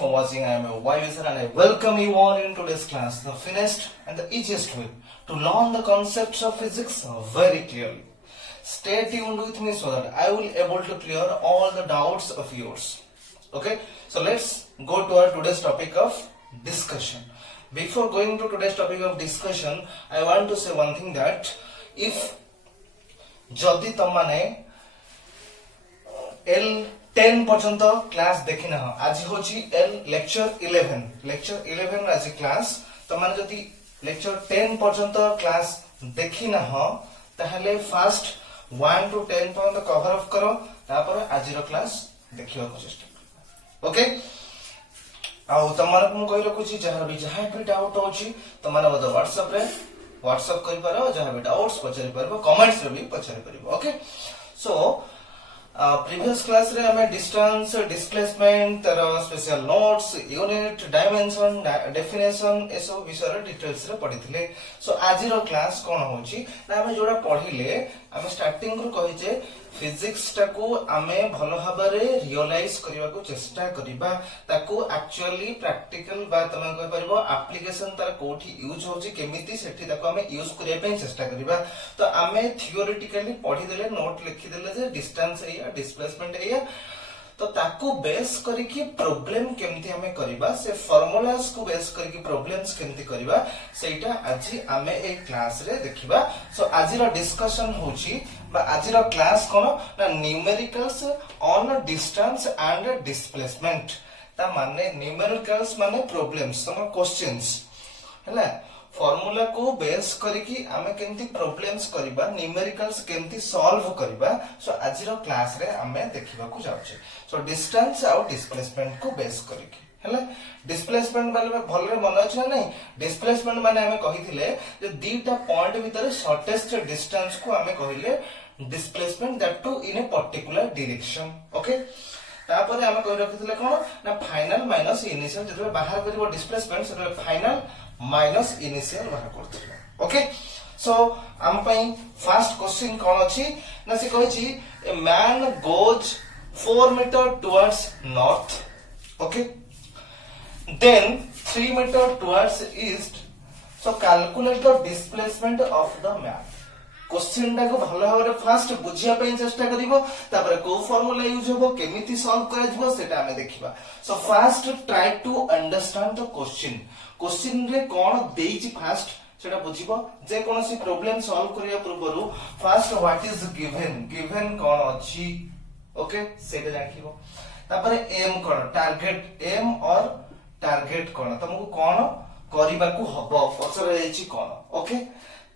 for watching. I am a Vaisar and I welcome you all in today's class. The finest and the easiest way to learn the concepts of physics very clearly. Stay tuned with me so that I will able to clear all the doubts of yours. Okay, so let's go to our today's topic of discussion. Before going to today's topic of discussion, I want to say one thing that if जदि तमने L10 पर्यंत class देखि ना आज होची L lecture 11 आज class तमने जदि लेक्चर 10 पर्यंत क्लास देखि ना ताहले फर्स्ट 1 to 10 पर्यंत कवर अप करो तापर आज रो क्लास देखियो को चेष्टा करो ओके आ तमने को कहि रखुची जहां भी डाउट होची तमने बद व्हाट्सएप करि पारो जहां भी डाउट्स पचारि पारो कमेंट्स रे भी पचारि पारो ओके सो प्रीवियस क्लास रे हमें डिस्टेंस डिस्प्लेसमेंट तर special notes unit dimension definition ए सब विषय डिटेल्स रे पढिथिले सो आज रो क्लास कोन होची ना हमें जोडा पढिले हमें स्टार्टिंग रो कहि जे फिजिक्स टाको आमे भलो भाबरे रियलाइज करिवा को चेष्टा करिबा ताको एक्चुअली प्रैक्टिकल बा तमे कहि परबो एप्लीकेशन तार कोठी यूज होची केमिति सेठी ताको आमे यूज करिया पे चेष्टा करिबा तो आमे थियोरेटिकली पढि देले नोट लिखि देले जे डिस्टेंस एया डिस्प्लेसमेंट एया तो ताको बेस करिकि प्रॉब्लम केमति हमें करिबा से फार्मूलास को बेस करिकि प्रॉब्लम्स केमति करिबा सेटा आज आमे ए क्लास रे देखिबा सो आज रो डिस्कशन होची बा आज रो क्लास कोन ना numericals on distance and displacement ता माने न्यूमेरिकल्स माने प्रॉब्लम्स तम क्वेश्चंस हैला फार्मूला को बेस करिकि आमे केमति प्रॉब्लम्स करिबा न्यूमेरिकल्स केमति सॉल्व करिबा सो आज रो क्लास रे आमे देखिबा को जाउछे सो डिस्टेंस और डिस्प्लेसमेंट को बेस करिकि हैला डिस्प्लेसमेंट वाले में भलरे मन अछि नै डिस्प्लेसमेंट माने हमें कहिथिले जे दीटा पॉइंट भीतर शॉर्टेस्ट डिस्टेंस को हमें कहिले displacement that to in a particular direction okay तापर हमें कहि रखिथिले कोन ना फाइनल माइनस इनिशियल जते बाहर करिवो डिस्प्लेसमेंट सेते फाइनल माइनस इनिशियल बाहर करथिले ओके सो हम पई फर्स्ट क्वेश्चन कोन अछि ना से कहै छी a man goes 4 meter towards north okay then 3 meter towards east so calculate the displacement of the man question टा को भलो भाबरे फास्ट बुझिया पे चेष्टा करिवो तापर को फार्मूला यूज होबो केमिति सॉल्व करा जिवो सेटा हमें देखिबा so fast try to understand the question रे कोन देइछि फास्ट सेटा बुझिबो जे कोनोसी प्रॉब्लम सॉल्व करिया पूर्वरु फास्ट व्हाट इज गिवन कोन अछि ओके सेटा जानिबो तापर एम कोन टारगेट एम और टारगेट कोन तुमको कोन करिबा को हबो पछरे जाइछि कोन ओके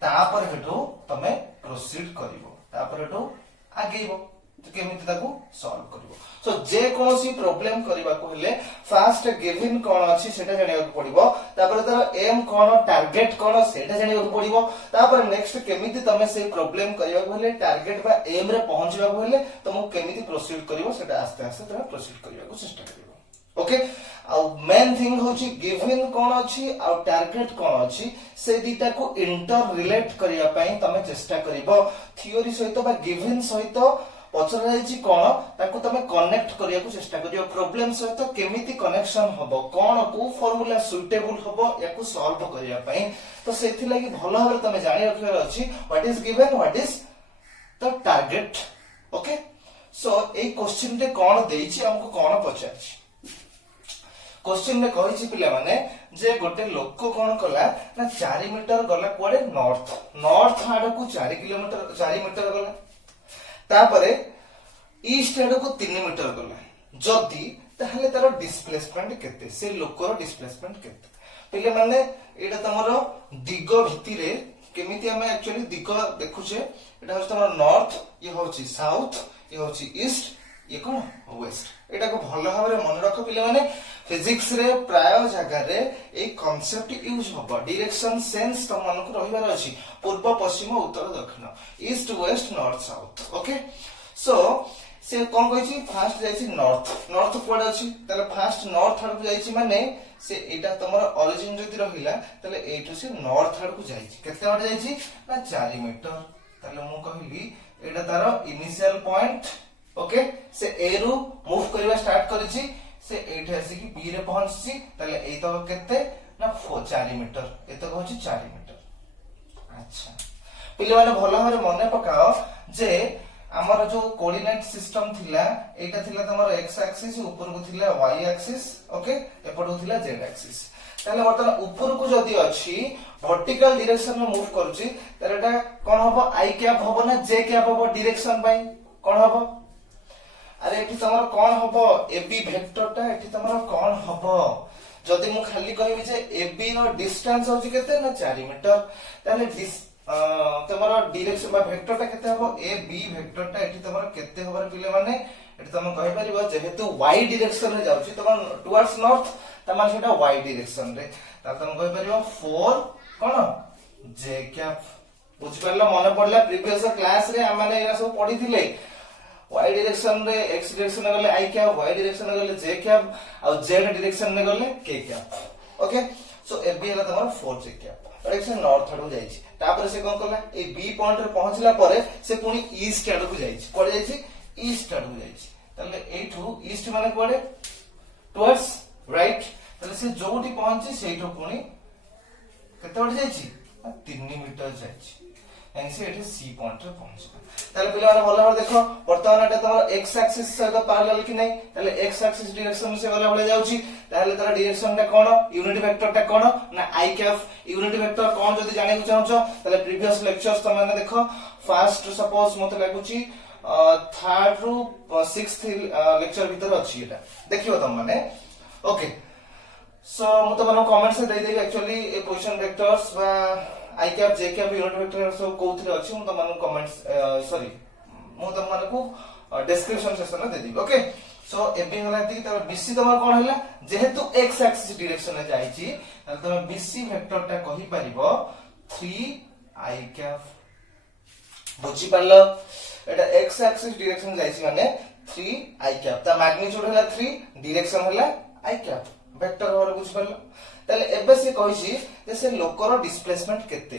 तापर हेटो तमे प्रोसीड करिवो तापर हेटो आगेइबो तो केमिति ताको सॉल्व करिवो सो जे कोनोसी प्रॉब्लम करिबा को हेले फास्ट गिवन कोन अछि सेटा जानिया को पड़िबो तापर तार एम कोन टारगेट कोन सेटा जानिया को पड़िबो तापर नेक्स्ट केमिति तमे से प्रॉब्लम करिबा को हेले टारगेट बा एम रे पहुंचबा को हेले तुम केमिति प्रोसीड करिवो सेटा आस्ते आस्ते तमे प्रोसीड करिबा को चेष्टा करिवो ओके आ मेन थिंग होची गिवन कोन अछि आ टारगेट कोन अछि से दिटा को इंटर रिलेट करिया पई तमे चेष्टा करिवो थ्योरी सहित बा गिवन सहित पचरा जायछि कोन ताको तमे कनेक्ट करिया को चेष्टा करियो प्रॉब्लम सहित केमिति कनेक्शन हबो कोन को फार्मूला सुटेबल हबो याको सॉल्व करिया पई तो सेथि लागि भलो भाबरे तमे जानि रखिबार अछि what is given what is the target okay so A question रे कोन देइछि हमको कोन पचाछि क्वेश्चन में कहिछि पिला माने जे गोटे लोक कोन कला ना 4 मीटर गला कोडे नॉर्थ आड़ को 4 मीटर गला तापरे ईस्ट आड़ को 3 मीटर गला जदी ताहले तारो डिस्प्लेसमेंट केते से लोकर डिस्प्लेसमेंट केते पिला माने एटा तमरो दिगो भितिरे केमिति हमें एक्चुअली दिगो देखुछे एटा होछ तमरो नॉर्थ ये होछि साउथ ये होछि ईस्ट ये कोन वेस्ट एटा को भलो भाबरे मन रखो पिला माने फिजिक्स रे प्राय जगह रे ए कांसेप्ट यूज होबो डायरेक्शन सेंस त मन को रहिबार अछि पूर्व पश्चिम उत्तर दक्षिण east west north south okay so से कोन कहिछि फास्ट जाइछि नॉर्थ कोड अछि तले फास्ट नॉर्थ हड़ जाइछि माने से एटा तमर ओरिजिन जति रहिला तले एटु से नॉर्थ हड़ को जाइछि केते हड़ जाइछि ना 4 मीटर तले मु कहिली एटा तारो इनिशियल पॉइंट ओके से ए रु मूव करबा स्टार्ट करिछि से एठी आसी कि बी रे पहुंचसी ताले एई तो केते ना 4 मीटर ए तो होची 4 मीटर। अच्छा पिले माने भलो भाबरे मने पकाओ जे हमर जो कोऑर्डिनेट सिस्टम थिला एटा थिला तमर एक्स एक्सिस ऊपर को थिला वाई एक्सिस ओके एपट को थिला जेड एक्सिस ताले वर्तमान ऊपर को जदी अछि वर्टिकल डायरेक्शन में मूव करूची ताले एटा कोन हबो आई कैप हबो ना जे कैप हबो डायरेक्शन बाय कोन हबो अरे एठी तमर कोन हबो एबी वेक्टरटा एठी तमर कोन हबो जदी मु खाली कहबी जे एबी रो डिस्टेंस होची केते ना 4 मीटर ताले तमर डायरेक्शन बा वेक्टरटा केते हबो ए बी वेक्टरटा एठी तमर केते हबर पिले माने एठी तम कहि परिबो जेहेतु y डायरेक्शन रे जाउची तमन टुवर्ड्स नॉर्थ तमन सेटा y डायरेक्शन रे ता तम कहि परिबो 4 कोन जे कैप बुझ परला मन पड़ला प्रीवियस क्लास रे हम माने एरा सब पढी थिले y डायरेक्शन रे x डायरेक्शन रे गले i कैप y डायरेक्शन रे गले j कैप और z डायरेक्शन रे गले k cap okay so A B हला तमर 4 j कैप डायरेक्शन नॉर्थ आडू जाईची तापर से कोन करला ए बी पॉइंट रे पहुंचला परे से पुनी ईस्ट आडू को जाईची कोडे जाईची ईस्ट आडू जाईची तले एठू ईस्ट माने कोडे टुवर्ड्स राइट तले से जोटी पहुंची सेठो पुनी केते बड जाईची 3 मीटर जाईची एंसे एठी सी पॉइंट रे पहुंचला ताले पिला माने भलो भाबे देखो वर्तमान एटा तमर एक्स एक्सिस सहित पैरेलल कि नै ताले एक्स एक्सिस डायरेक्शन से गला भले जाउची ताले तार डायरेक्शन टा कोन यूनिट वेक्टर टा कोन ना आई कैप यूनिट वेक्टर कोन जदी जाने को चाहछो ताले प्रीवियस लेक्चर्स त माने देखो फर्स्ट सपोज मते लागुची थर्ड रु 6th लेक्चर भीतर अछि एटा देखियो त माने ओके सो मु त माने कमेंट से दे दे एक्चुअली ए पोजीशन वेक्टर्स बा i cap j cap unit vector सब कोथरे अछि मु त माने कमेंट्स सॉरी मु त माने को डिस्क्रिप्शन सेक्शन में दे दी ओके सो एबी हला ती त बीसी तमर कोन हला जेहेतु एक्स एक्सिस डायरेक्शन में जाईची त तमे बीसी वेक्टर टा कहि परिबो 3 आई कैप बुझी पालो एटा एक्स एक्सिस डायरेक्शन जाईची माने 3 आई कैप ता मैग्नीट्यूड हला 3 डायरेक्शन हला आई कैप वेक्टर और बुझ पालो ताले एबे से कहिसी जे से लोकर डिस्प्लेसमेंट केते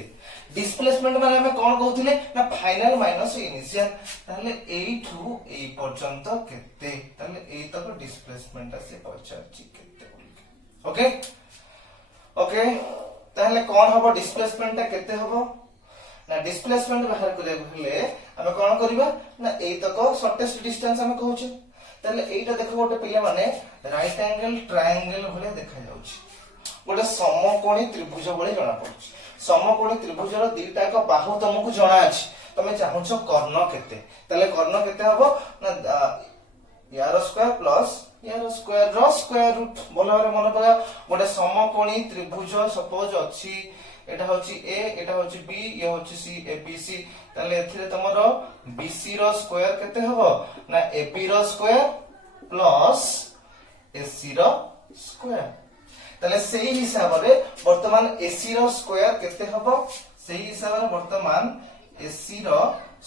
डिस्प्लेसमेंट माने हम कोन कहउथिले ना फाइनल माइनस इनिशियल ताले ए टू ए पर्यंत केते ताले ए तक डिस्प्लेसमेंट से पहुंचाची केते ओके ओके ताले कोन हबो डिस्प्लेसमेंट ता केते हबो ना डिस्प्लेसमेंट बाहर करे भले हम कोन करबा ना ए तक शॉर्टेस्ट डिस्टेंस हम कहउछ ताले एटा देखो गोटे पिले माने राइट एंगल ट्रायंगल भले देखा जाउछ गोटे समकोणी त्रिभुज भले जणा पड़छ समकोणी त्रिभुजर दुईटा का बाहु तुमको जणा अछि तमे चाहछो कर्ण केते तले कर्ण केते हबो ना यार स्क्वायर प्लस यार स्क्वायर रो स्क्वायर रूट बोलारे मन पड़ा गोटे समकोणी त्रिभुज सपोज अछि एटा होची ए एटा होची बी ये होची सी ए बी सी तले एथिरे तमरो बीसी रो स्क्वायर केते हबो ना ए बी रो स्क्वायर प्लस ए सी रो स्क्वायर तले सेही हिसाब रे वर्तमान एसी रो स्क्वायर केते हबो सेही हिसाब रे वर्तमान एसी रो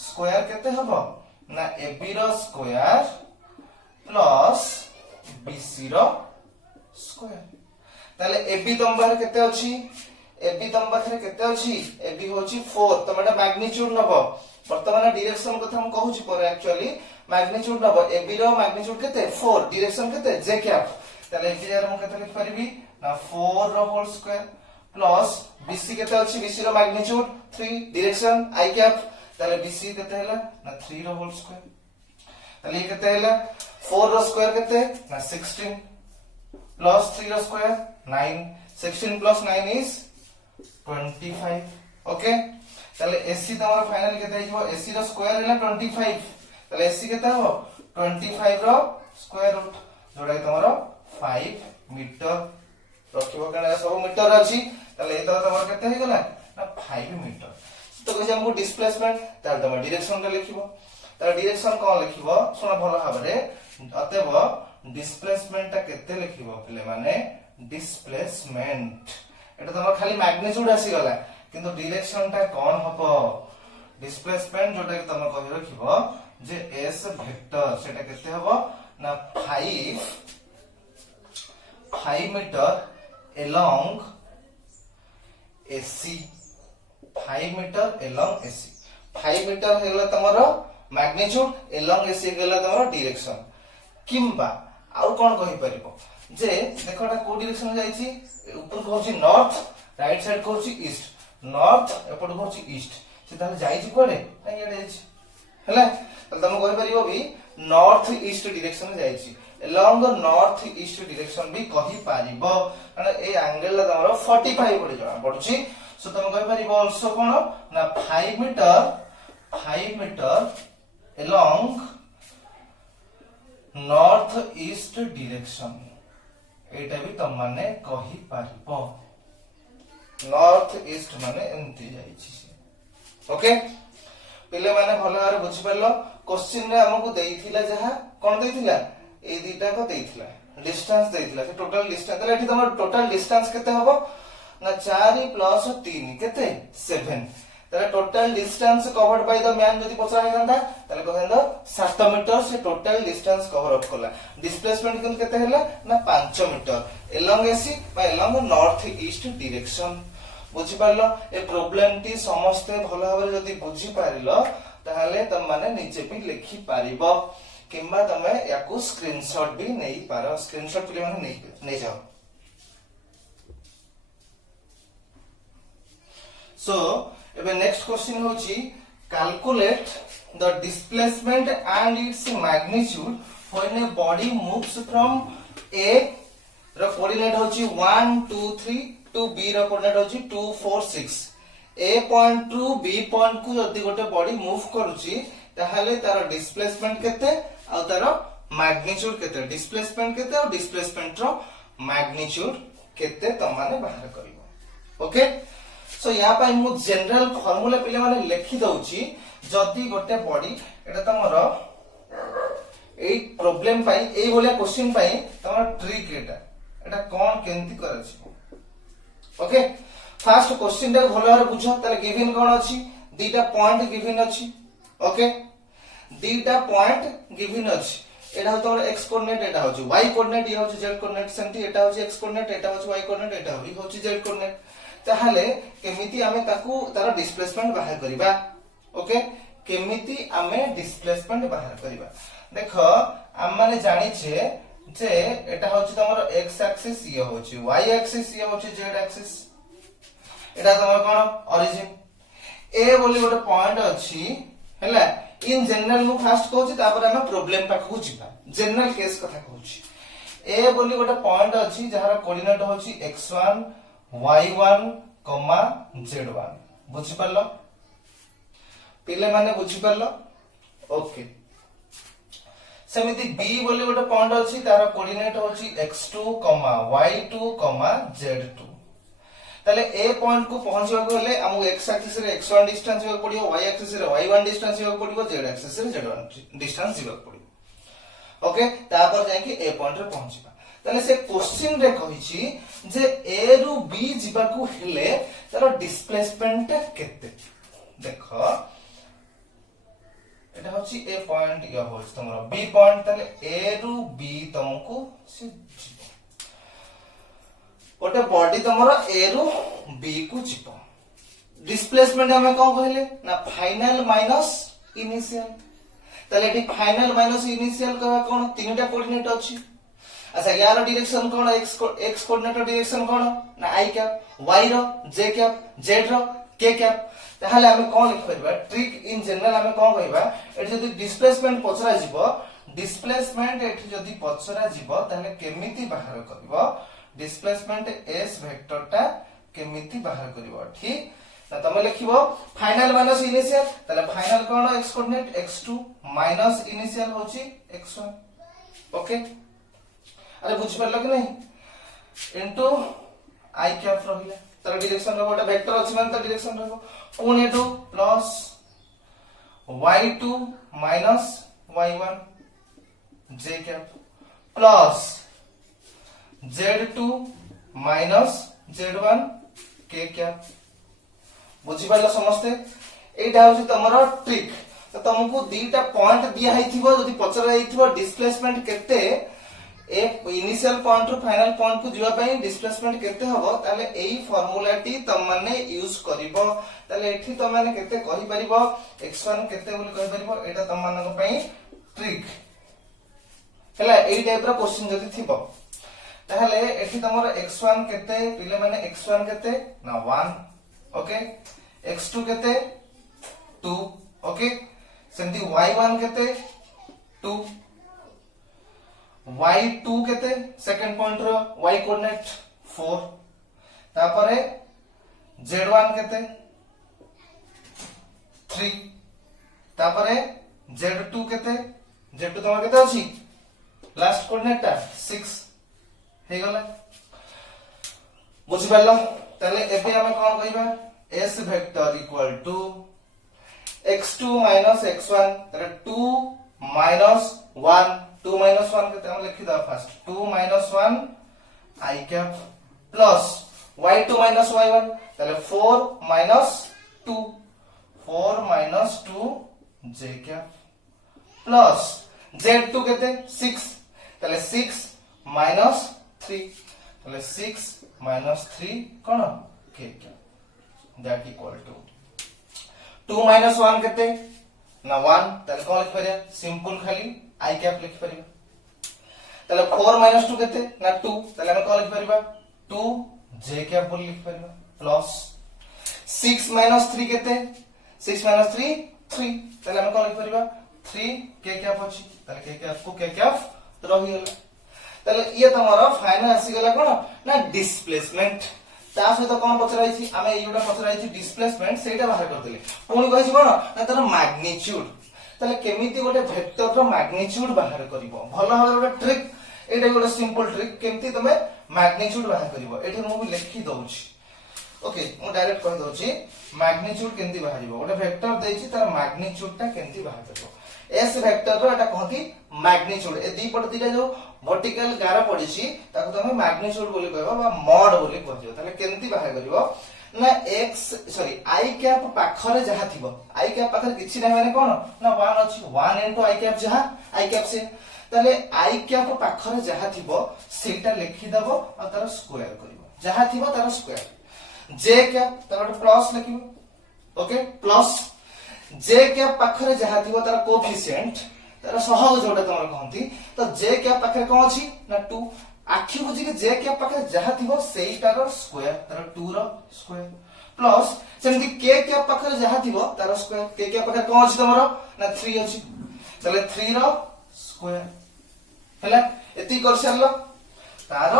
स्क्वायर केते हबो ना एबी रो स्क्वायर प्लस बीसी रो स्क्वायर तले एबी तम बाहर केते अछि एबी तम बाहर केते अछि एबी होछि 4 तमटा मैग्नीट्यूड नबो वर्तमान डायरेक्शन कथा हम कहूची पर एक्चुअली मैग्नीट्यूड नबो एबी रो मैग्नीट्यूड केते 4 डायरेक्शन केते जे कैप तले एबी रो हम केते लिख परिबी ना 4 रो होल स्क्वायर प्लस बीसी केते अछि बीसी रो मैग्नीट्यूड 3 डायरेक्शन आई कैप तले बीसी केते हैला ना 3 रो होल स्क्वायर तले केते हैला 4 रो स्क्वायर केते ना 16 प्लस 3 रो स्क्वायर 9 16 प्लस 9 इज 25 ओके तले एसी तमरा फाइनल केते हिजो एसी रो स्क्वायर हैला 25 तले एसी केते हो 25 रो स्क्वायर रूट जोडा तमरा 5 मीटर रखिबो कने सब मीटर अछि तले ए तो तमरा केते हे गला ना 5 मीटर तो कहि हमको डिस्प्लेसमेंट तार तम डायरेक्शन का लिखिबो तार डायरेक्शन कोन लिखिबो सुना भलो भाबरे अतएव डिस्प्लेसमेंट ता केते लिखिबो पिले माने डिस्प्लेसमेंट एटा तमरा खाली मैग्नीट्यूड आसी गला किंतु डायरेक्शन ता कोन हबो डिस्प्लेसमेंट जोटा कि तम कहि रखिबो जे एस वेक्टर सेटा केते हबो ना 5 metre along AC 5 metre along AC 5 meter हेला तमरो मैग्नीट्यूड along AC हेला तमरो डायरेक्शन किंबा आउ कौन कहि परिबो जे देखो एटा को डायरेक्शन जाईची ऊपर को होची नॉर्थ राइट साइड को होची ईस्ट नॉर्थ एपट को होची ईस्ट से ताले जाईची कोडे ना ये जाईची हला ताले तुम कहि परिबो भी नॉर्थ ईस्ट डायरेक्शन जाईची along the north east direction भी कहि परिबो कारण ए एंगल ला तमरो 45 पड़े जणा पडुची सो तुम कहि परिबो आल्सो कोन ना 5 metre along north east direction एटा भी तुम माने कहि परिबो नॉर्थ ईस्ट माने एंती जाईची ओके पिले माने भलो भारे बुझि परलो क्वेश्चन रे हमकु देइथिला जहा कोन देइथिला ए दीटा को देइथिला डिस्टेंस देइथिला से टोटल डिस्टेंस तले एठी तमर टोटल डिस्टेंस केते हबो ना 4 प्लस 3 केते 7 तले total distance covered by the man जदी पछा हेगंदा तले कहंदा 7 मीटर से टोटल डिस्टेंस कवर अप करला डिस्प्लेसमेंट किन केते हैला ना 5 मीटर एलोंगेसी बा एलोंग नॉर्थ ईस्ट डायरेक्शन बुझि पारलो ए प्रॉब्लम टी समस्त भलो भाबरे जदी बुझि पारिलो ताहाले तम माने नीचे भी लिखि पारिबो किंबा तमे याकू स्क्रीनशॉट भी नहीं पारो स्क्रीनशॉट पिले माने नहीं जाओ सो एबे नेक्स्ट क्वेश्चन होची calculate the displacement and its magnitude when a body moves from a रो कोऑर्डिनेट होची 1 2 3 टू बी रो कोऑर्डिनेट होची 2 4 6 ए पॉइंट टू बी पॉइंट को जदी गोटे बॉडी मूव करूची ताहाले तार डिस्प्लेसमेंट केते आ तार मैग्नीट्यूड केते डिस्प्लेसमेंट केते और डिस्प्लेसमेंट रो मैग्नीट्यूड केते त माने बाहर करिवो ओके सो या पय मु जनरल फार्मूला पिले माने लिखि दउची जदी गोटे बॉडी एटा तमरो ए प्रॉब्लम पय ए होलिया क्वेश्चन पय तमरो ट्रिक एटा कोन केंती करछि ओके फर्स्ट क्वेश्चन टा भलो भाबरे बुझो ताले गिवन कोन अछि दीटा पॉइंट गिवन अछि ओके दीटा पॉइंट गिवन अछि एटा तोर x कोऑर्डिनेट एटा होची y कोऑर्डिनेट ये होची z कोऑर्डिनेट सेंटी एटा होची x कोऑर्डिनेट एटा होची y कोऑर्डिनेट एटा होची z कोऑर्डिनेट ताहाले केमिति आमे ताकू तार डिस्प्लेसमेंट बाहर करिबा ओके केमिति आमे डिस्प्लेसमेंट बाहर करिबा देखो हम माने जानि छे जे एटा होची तमरो x एक्सिस ये होची y एक्सिस ये होची z एक्सिस एटा तमरो कोन ओरिजिन ए बोली गोटे पॉइंट अछि हैला इन जनरल मु फास्ट कहूची तापर हम प्रॉब्लम पाखु जिबा जनरल केस कथा कहूची ए बोली गोटे पॉइंट अछि जहार कोऑर्डिनेट होची x1 y1 z1 बुझि परलो पिले माने बुझि परलो ओके सेमिति बी बोली गोटे पॉइंट अछि तार कोऑर्डिनेट होची x2 y2 z2 ताले ए पॉइंट को पहुंचवा को हेले हमु x एक्सिस रे x1 डिस्टेंस जीवा पड़ियो y एक्सिस रे y1 डिस्टेंस जीवा पड़ियो z एक्सिस रे z1 डिस्टेंस जीवा पड़ियो ओके तापर जाय कि ए पॉइंट रे पहुंचबा ताले से क्वेश्चन रे कहिछि जे ए रु बी जीवा को हेले तार डिस्प्लेसमेंट केते देखो एटा होछि ए पॉइंट या होछि तमरो बी पॉइंट ताले ए रु बी तुमको से गोटे बॉडी तमरो ए रु बी को जीवो डिस्प्लेसमेंट हमें कौन कहले ना फाइनल माइनस इनिशियल ताले एटी फाइनल माइनस इनिशियल कहवा कोन तीनटा कोऑर्डिनेट अछि अच्छा यार डायरेक्शन कोन x कोऑर्डिनेट डायरेक्शन कोन ना i कैप y रो j कैप z रो k कैप ताहाले हमें कोन लिख परबा ट्रिक इन जनरल हमें कोन कहबा एटी जदी डिस्प्लेसमेंट पछरा जीवो डिस्प्लेसमेंट एटी जदी पछरा जीवो ताले केमिति बाहर करबो डिस्प्लेसमेंट s वेक्टर टा केमिति बाहर करबो ठीक ना तमे लिखिबो फाइनल माइनस इनिशियल ताले फाइनल कोन x coordinate x2 minus initial होची x1 ओके अरे बुझ परलो कि नहीं इनटू i कैप रहिला तार डायरेक्शन रो गोटे वेक्टर अछि माने तार डायरेक्शन रहबो पुनी two plus y2 minus y1 j cap plus z2 minus z1 k cap बुझि पारला समस्ते एटा होची तमरो ट्रिक तो तुमको दीटा पॉइंट दिया हैथिबो जदी पचरा हैथिबो डिस्प्लेसमेंट केते ए इनिशियल पॉइंट रु फाइनल पॉइंट को जीवा पई डिस्प्लेसमेंट केते हबो ताले एई फार्मूला टी तम माने यूज करिवो ताले एठी तम माने केते कहि परिवो x1 केते बोली कहि परिवो एटा तम मानक पई ट्रिक हैला एई टाइप रो क्वेश्चन जदी थिबो ताहले एठी तमरो x1 केते पिले माने x1 केते ना 1 ओके x2 केते 2 ओके सेमती y1 केते 2 y2 केते सेकंड पॉइंट रो y कोऑर्डिनेट 4 तापरे z1 केते 3 तापरे z2 केते z2 तमर केते अछि लास्ट कोऑर्डिनेट ता 6 हे गला बुझि पालो तले एबे हम कोन कहिबा s vector equal to x2 x1 तले 2 1 2 1 केते हम लिखि दा first 2 1 i cap plus y2 y1 तले 4 2 4 2 j कैप प्लस z2 केते 6 तले 6 3 तले 6 3 कोन k cap that equal to 2 1 केते ना 1 तले कोन लिख परिया सिंपल खाली i कैप लिख परिया तले 4 2 केते ना 2 तले हम कोन लिख परिबा 2 j कैप बोल लिख परिबा प्लस 6 3 केते 6 3 3 तले हम कोन लिख परिबा 3 k कैप अछि तले k कैप को k कैप रहि गेला तले ये तमरो फाइनल आसी गेला कोन ना डिस्प्लेसमेंट ता सहित कोन पचराइछि आमे एयोटा पचराइछि डिस्प्लेसमेंट सेटा बाहर करथिले पुनी कहिछि कोन ना तर मैग्नीट्यूड तले केमिति गोटे वेक्टर रो मैग्नीट्यूड बाहर करिवो भलो भाबे गोटे ट्रिक एटा गोटे सिंपल ट्रिक केमिति तमे मैग्नीट्यूड बाहर करिवो एठी मु भी लिखि दउछि ओके मु डायरेक्ट कहि दउछि मैग्नीट्यूड केमिति बाहरिवो गोटे वेक्टर देछि तार मैग्नीट्यूड ता केमिति बाहर करिवो एस वेक्टर रो एटा कहती मैग्नीट्यूड ए दी पट दिले जो वर्टिकल गार पडिछि ताको तमे मैग्नीट्यूड बोली कहबो बा मॉड बोली कहदियो ताले केमिति बाहर करिवो ना x सॉरी i कैप पाखरे जहा थिबो i कैप पाखरे किछि नै माने कोन ना 1 अछि 1 इनटू i कैप जहा i कैप से ताले i कैप पाखरे जहा थिबो सेटा लिखि दबो आ तार स्क्वायर करिवो जहा थिबो तार स्क्वायर j कैप तार प्लस लिखिबो ओके प्लस j कैप पाखरे जहा थिबो तार कोएफिशिएंट तार सहग जोटा तमर कहंती तो j कैप पाखरे कोन अछि ना 2 आखि बुझी के j कैप पाखरे जहा थिबो सेइटार स्क्वायर तार 2 रो स्क्वायर प्लस सेमति k कैप पाखरे जहा थिबो तार स्क्वायर k कैप पाखरे कोन अछि तमरो ना 3 अछि तले 3 रो स्क्वायर हैला एति कर सरलो तार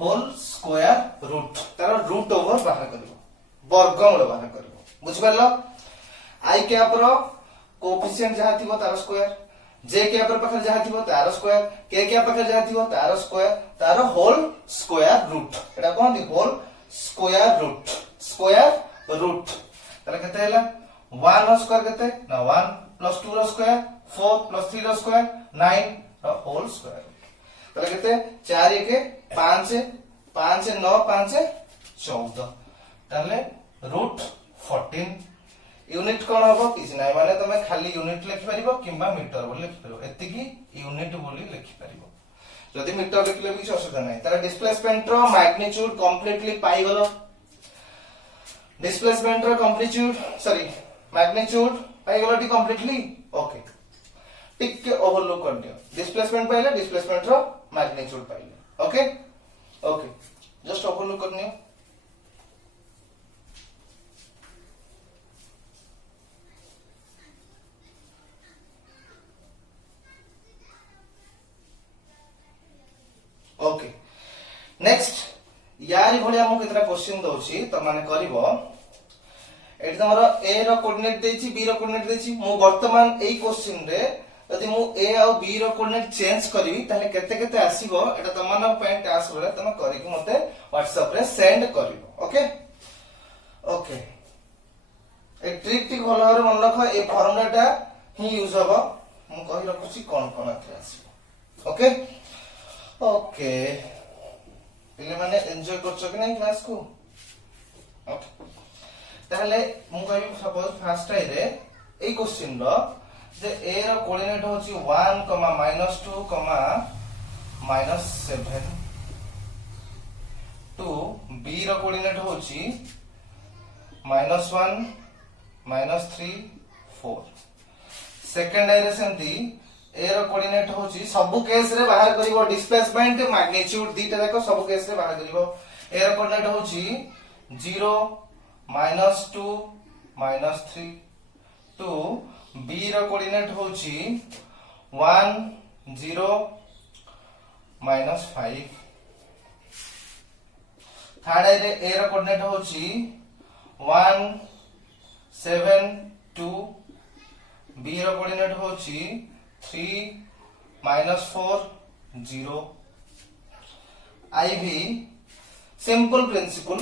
होल स्क्वायर रूट तार रूट ओवर बाहर करबो वर्गमूल बाहर करबो बुझ परलो i कैप रो कोएफिशिएंट जहा थिबो तार स्क्वायर j कैप रो पाखरे जहा थिबो तार स्क्वायर k कैप पाखरे जहा थिबो तार स्क्वायर तार whole square root Etah cone the whole square root ताले केते हैला 1 रो स्क्वायर केते ना 1 प्लस 2 रो स्क्वायर 4 प्लस 3 रो स्क्वायर 9 रो होल स्क्वायर ताले केते 4 1 5 5 9 5 14 ताले रूट 14 यूनिट कोन होबो किछ नै माने तमे खाली यूनिट लिखि परिबो किबा मीटर बोली लिखि परिबो एति की यूनिट बोली लिखि परिबो जदि मीटर लिखले भी असुविधा नै तार डिस्प्लेसमेंट रो मैग्नीट्यूड कंप्लीटली पाई गलो डिस्प्लेसमेंट रो मैग्नीट्यूड पाई गलो टी कंप्लीटली ओके टिक के ओवरलुक कर दियो डिस्प्लेसमेंट पाइले डिस्प्लेसमेंट रो मैग्नीट्यूड पाइले ओके ओके जस्ट ओवरलुक करनियो ओके नेक्स्ट यारी भलिया मु केतरा क्वेश्चन दउची त माने करबो एठी तमरो a रो कोऑर्डिनेट देछि b रो कोऑर्डिनेट देछि मु वर्तमान एई क्वेश्चन रे यदि मु a और b रो कोऑर्डिनेट चेंज करबी ताले केते केते आसीबो एटा तमन पॉइंट टास्क बले तम करिक मते WhatsApp रे send करिवो okay okay a trick टिक भलो रे मन रख ए फॉर्मूलाटा ही यूज होबो मु कहि रखुची कोन कोन आथे आसीबो ओके ओके पिले माने एन्जॉय करछो कि नै क्लास को ओके ताले मु कहि सपोज फर्स्ट टाइ रे ए क्वेश्चन रो जे a रो कोऑर्डिनेट होची 1, -2, -7 टू b रो कोऑर्डिनेट होची -1, -3, 4 सेकंड डायरेक्शन दी ए रो कोऑर्डिनेट होची सब केस रे बाहर करिवो डिस्प्लेसमेंट मैग्नीट्यूड दीटा जाको सब केस रे बाहर करिवो ए रो कोऑर्डिनेट होची 0 -2 -3 2 बी रो कोऑर्डिनेट होची 1 0 -5 थर्ड रे ए रो कोऑर्डिनेट होची 1 7 2 बी रो कोऑर्डिनेट होची 3 -4 0 आईवी सिंपल प्रिंसिपल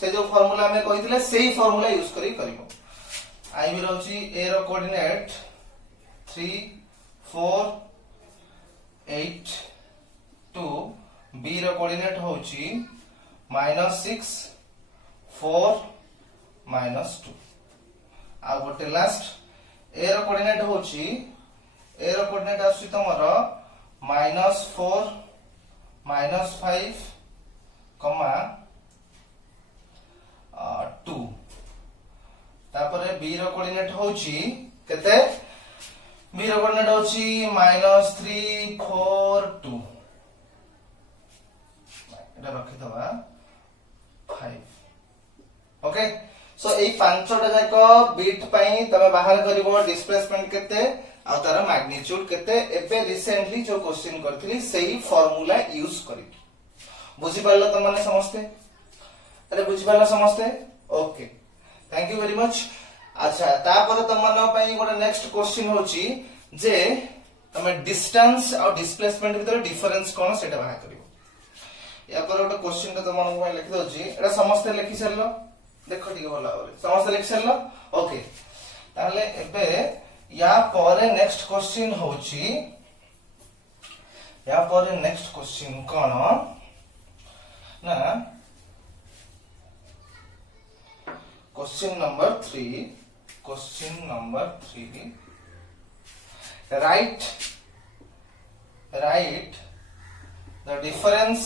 से जो फार्मूला में कहितले सेही फार्मूला यूज करी करिवो आईवी रहउची ए रो कोऑर्डिनेट 3 4 8 2 बी रो कोऑर्डिनेट होची -6 4 -2 आ गोटे लास्ट ए रो कोऑर्डिनेट होची ए रो कोऑर्डिनेट आसी तमर -4 -5 कमा 2 तापरे बी रो कोऑर्डिनेट होची केते बी रो कोऑर्डिनेट होची -3 4 2 एटा रखि दबा 5 ओके सो एई पांचटा जाको बिट पई तमे बाहर करिवो डिस्प्लेसमेंट केते आ तार मैग्नीट्यूड केते एबे रिसेंटली जो क्वेश्चन करथिली सेही फार्मूला यूज करी बुझी पारलो त माने समझते अरे बुझी पारलो समझते okay thank you very much अच्छा तापर तमन पई गोटे नेक्स्ट क्वेश्चन होची जे तमे डिस्टेंस और डिस्प्लेसमेंट भीतर डिफरेंस कोन सेटा बाहर करिवो या पर गोटे क्वेश्चन त तमन पई लिखि दोची एटा समस्त लिखि सरलो देखो ठीक भला समस्त लिखि सरलो ओके ताले एबे या पर नेक्स्ट क्वेश्चन होची या पर नेक्स्ट क्वेश्चन कोन ना question number 3 write the difference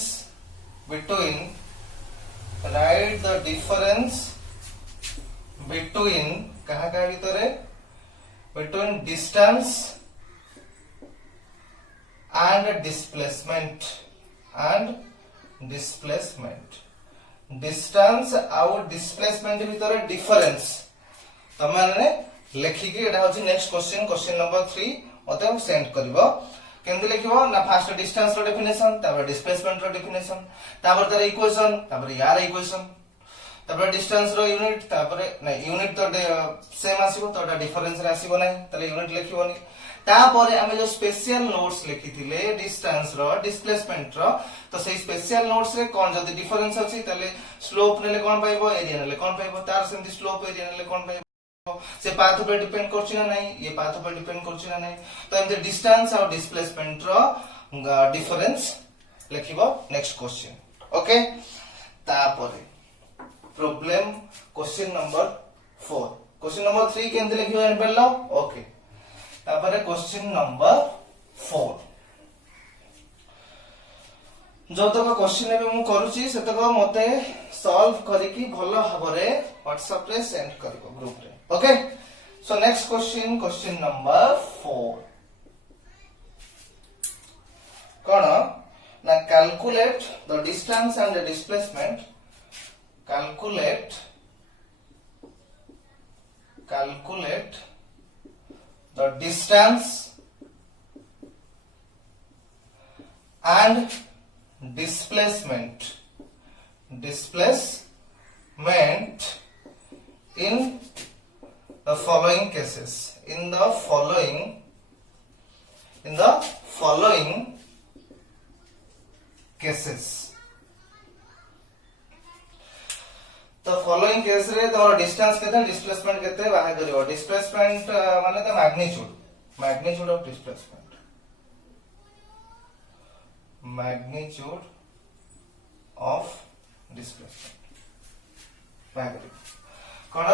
between कहा का भीतर between distance and displacement distance आउ डिस्प्लेसमेंट भीतर डिफरेंस तमाने लेखि के एटा होची नेक्स्ट क्वेश्चन नंबर 3 ओते सेंड करबो केंदे लिखिबो ना फर्स्ट डिस्टेंस रो डेफिनेशन तापर डिस्प्लेसमेंट रो डेफिनेशन तापर तार इक्वेशन तापर यार इक्वेशन तापर डिस्टेंस रो यूनिट तापर ना यूनिट तो सेम आसीबो तो डिफरेंस रे आसीबो नै तले यूनिट लिखिबोनी तापर हमें जो स्पेशल नोट्स लिखिथिले डिस्टेंस रो डिस्प्लेसमेंट रो तो सेही स्पेशल नोट्स रे कोन जदी डिफरेंस अछि तले स्लोप नेले कोन पाइबो एरिया नेले कोन पाइबो तार सेमति स्लोप एरिया नेले कोन पाइबो से पाथ पे डिपेंड करछि ना नै ये पाथ पे डिपेंड करछि ना नै तो एमते डिस्टेंस और डिस्प्लेसमेंट रो डिफरेंस लिखिबो नेक्स्ट क्वेश्चन ओके तापर प्रॉब्लम क्वेश्चन नंबर 3 केंदे लिखिबो एन पेलो ओके तापर क्वेश्चन नंबर 4 जो तक क्वेश्चन एबे मु करूची से तक मते सॉल्व करिकी भलो हबरे WhatsApp रे सेंड करिवो ग्रुप रे okay so next question number 4 कोन ना calculate the distance and the displacement calculate the distance and displacement in the following cases in the following cases तो फॉलोइंग केस रे तोर डिस्टेंस केते displacement केते बाहर करिवो displacement माने त magnitude of displacement magnitude of displacement बाहर करिवो कोन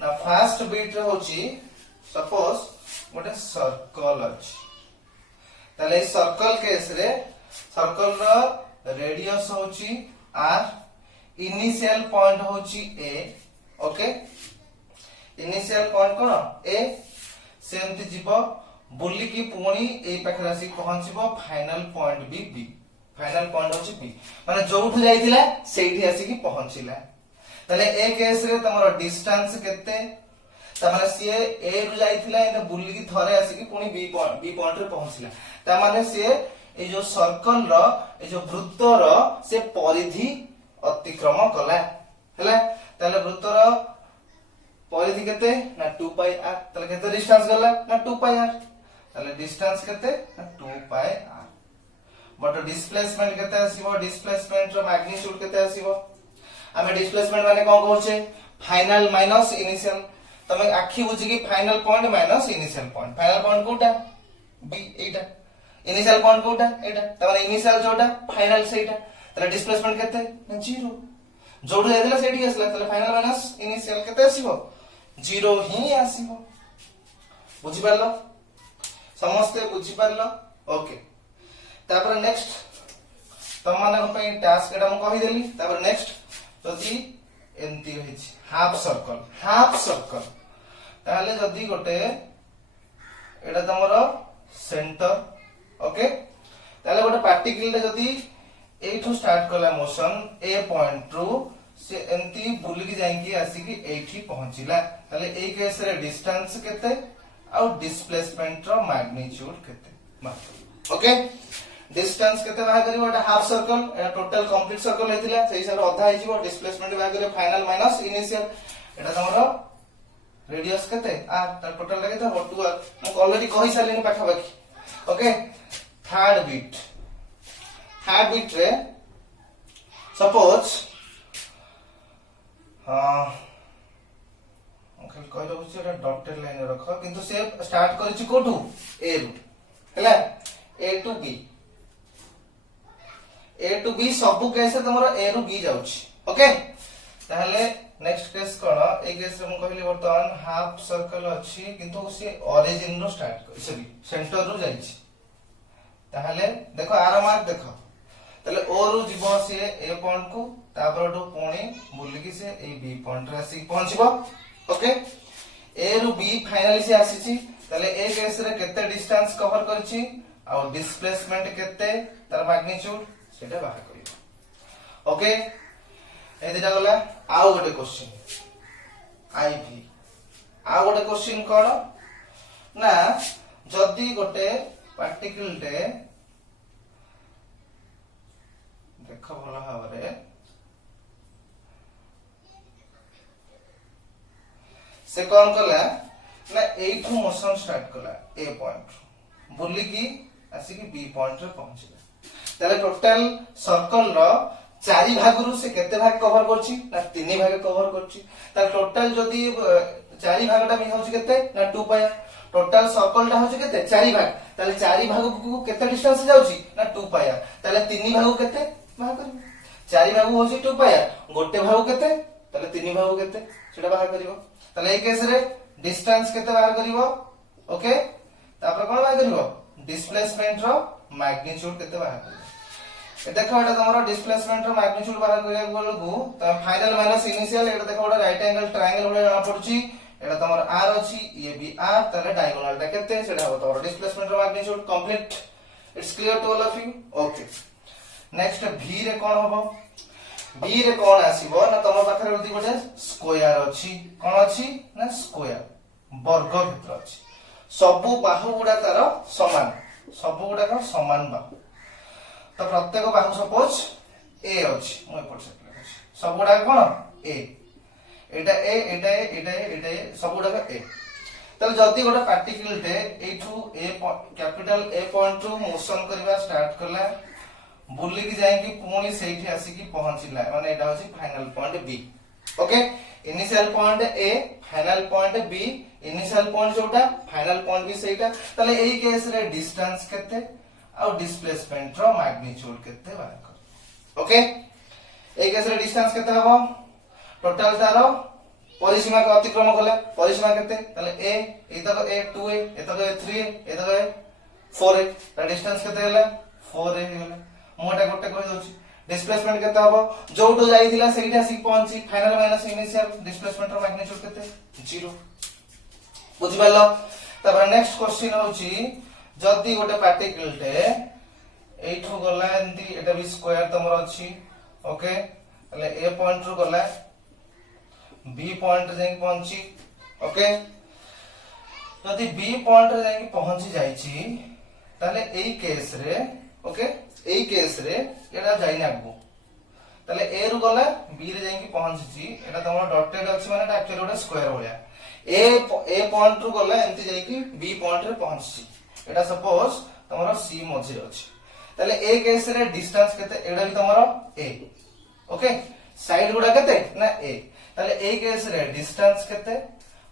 ना फर्स्ट बिट रे होची सपोज गोटे सर्कल अछि तले सर्कल केस रे सर्कल रो रेडियस होची r इनिशियल पॉइंट होची ए ओके इनिशियल पॉइंट कोन ए सेमति जीवो बुली की पुणी ए पाखरे आसी पहुंचबो final point B final point होची बी माने जोठु जाइतिला सेठी आसी की पहुंचिला तले ए केस रे तमरो डिस्टेंस केते त माने सी ए रु जाइतिला ए बुली की थरे आसी की पुणी बी पॉइंट रे पहुंचिला त माने सी ए जो सर्कल रो ए जो वृत्त रो से परिधि अतिक्रम कला हैला तले वृत्त रो परिधि केते ना 2 पाई r तले केते डिस्टेंस गला ना 2 पाई r तले डिस्टेंस केते ना 2 पाई r बट डिस्प्लेसमेंट केते आसीबो डिस्प्लेसमेंट रो मैग्नीट्यूड केते आसीबो हमें डिस्प्लेसमेंट माने कोन कहउछे फाइनल माइनस इनिशियल तमे आखी बुझी की final point minus initial point final point कोटा बी एटा इनिशियल पॉइंट कोटा एटा तमारे इनिशियल जोटा फाइनल सेटा तले डिस्प्लेसमेंट केते ना 0 जोडू जायदिला सेठी आसला तले फाइनल माइनस इनिशियल केते आसीबो 0 ही आसीबो बुझी पारलो समस्त बुझी पारलो ओके तापर नेक्स्ट तम माने पे टास्क एटा म कहि देली तापर नेक्स्ट जदी एंती रहिछि हाफ सर्कल ताले जदी गोटे एटा तमरो सेंटर ओके ताले गोटे पार्टिकल जदी एठू स्टार्ट कला मोशन ए पॉइंट रू से एंती बुलिकी जाईकी आसीकी एठी पहुंचिला ताले ए केस रे डिस्टेंस केते आ डिस्प्लेसमेंट रो मैग्नीट्यूड केते ओके डिस्टेंस केते बाहा करिवो एटा हाफ सर्कल एटा टोटल कंप्लीट सर्कल हेतिला सेही सारा आधा हिजिवो डिस्प्लेसमेंट बाहा करिवो फाइनल माइनस इनिशियल एटा तमरो रेडियस केते आ त टोटल लगे त 2 आर म ऑलरेडी कहि सालेनी पाठा बाकी ओके थर्ड बिट रे सपोज ओके कहि दउ छी एटा डॉटेड लाइन रखो किंतु से स्टार्ट करिछि कोठू ए रु हैला ए टू बी सब केस तमरो ए रु बी जाउछि ओके ताहले नेक्स्ट केस कोन ए केस हम कहली वर्तमान हाफ सर्कल अछि किंतु से ओरिजिन रो स्टार्ट कर सॉरी सेंटर रो जाइछि ताहले देखो आर मार्क देखो ताहले ओ रु जीवो से ए पॉइंट को तापर तो पुणी बुली की से ए बी पॉइंट रे आसी पहुंचबो ओके ए रु बी फाइनली से आसीछि ताहले ए केस रे केते डिस्टेंस कवर करछि आ डिस्प्लेसमेंट केते तार मैग्नीट्यूड सेटा बाहर करियो ओके ए दिटा गला आउ गोटे क्वेश्चन आईवी आउ गोटे क्वेश्चन कोन ना जदी गोटे पार्टिकल टे देखो भलो भाबरे से कोन कला ना एठू मोशन स्टार्ट कला ए पॉइंट बुली की आसी की बी पॉइंट रे पहुंचला ताले टोटल सर्कल रो चारि भाग रु से केते भाग कवर करछि ना 3 भाग कवर करछि ता टोटल जदी चारि भागटा भी होछि केते ना 2 पाई टोटल सर्कल टा होछि केते चारि भाग ताले चारि भाग को केते डिस्टेंस जाउछि ना 2 पाई ताले 3 भाग केते बाहर करियो चारि भाग होछि 2 पाई गोटे भाग केते ताले 3 भाग केते सेटा बाहर करियो ताले ए केस रे डिस्टेंस केते बाहर करियो ओके तापर कोन बाहर करियो डिस्प्लेसमेंट रो मैग्नीट्यूड केते बाहर करियो देखो एटा तमरो डिस्प्लेसमेंट रो मैग्नीट्यूड बाहर करिया गलगु त फाइनल माइनस इनिशियल एटा देखो एटा राइट एंगल ट्रायंगल होले जाना पड़ुची एटा तमरो r अछि ये भी r तले डायगोनल टा केते सेटा हो तमरो डिस्प्लेसमेंट रो magnitude complete it's clear to all of you okay next v रे कोन होबो v रे कोन आसीबो ना तमरो पाखरे उदी गोटे स्क्वायर अछि कोन अछि ना स्क्वायर वर्ग क्षेत्र अछि सब बाहु गुडा तार समान सब गुडा का समान बाहु तो प्रत्येक बाहु सपोज ए अछि मय पढ सकले सब गुडा कोन ए एटा ए एटा ए एटा ए एटा ए सब गुडा का ए तले जदी गोटे पार्टिकल टे एठू ए कैपिटल ए पॉइंट टू मोशन करबा स्टार्ट करला बुली की जाय कि पुणी सेठी आसी की पहुंचिला माने एटा होची final point B okay initial point A final point B initial point जोटा फाइनल पॉइंट बी सेटा तले एई केस रे डिस्टेंस केते आ डिस्प्लेसमेंट रो मैग्नीट्यूड केते बाहर कर ओके एई केस रे डिस्टेंस केते हबो टोटल तारो परिसीमा को अतिक्रम कले परिसीमा केते तले ए एतक ए 2a एतक ए 3a एतक ए 4a ता डिस्टेंस केते हैला 4a हैला मोटा गोटे कहि दोछि डिस्प्लेसमेंट केते हबो जोटो जाईथिला सेइटा सी पहुंची फाइनल माइनस इनिशियल डिस्प्लेसमेंट रो मैग्नीट्यूड केते 0 बुझि पालो तापर नेक्स्ट क्वेश्चन होची जदी गोटे पार्टिकल टे एठो गला एंती एटा भी स्क्वायर तमरो अछि ओके तले ए पॉइंट रु गला बी पॉइंट जाई पहुंची ओके जदी बी पॉइंट रे जाई पहुंची जाईची ताले एई केस रे ओके एई केस रे एटा जाई ना आगु ताले ए रु गला बी रे जाई पहुंची एटा तमरो डॉटेड अछि माने एटा एक्चुअली गोटे स्क्वायर होया ए पॉइंट रु गला एंती जाई कि बी पॉइंट रे पहुंची एटा सपोज तमरो सी मझे अछि ताले ए केस रे डिस्टेंस केते एडा भी तमरो ए ओके साइड गुडा केते ना ए ताले ए केस रे डिस्टेंस केते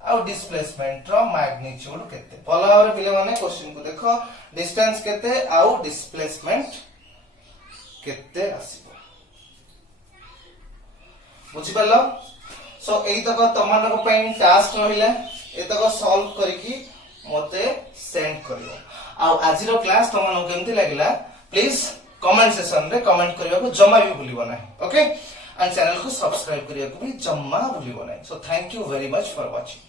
आ डिस्प्लेसमेंट रो मैग्नीट्यूड केते भलो भाबरे पिले माने क्वेश्चन को देखो डिस्टेंस केते आ डिस्प्लेसमेंट केते आसीबो बुझि पालो सो एई तक तमन को पई टास्क रहिला ए तक सॉल्व करके मते सेंड करियो आ आज रो क्लास तमन को केमति लागिला प्लीज कमेंट सेक्शन रे कमेंट करिया को जम्मा भी भूलिबो नै ओके एंड चैनल को सब्सक्राइब करिया को भी जम्मा भूलिबो नै so thank you very much for watching.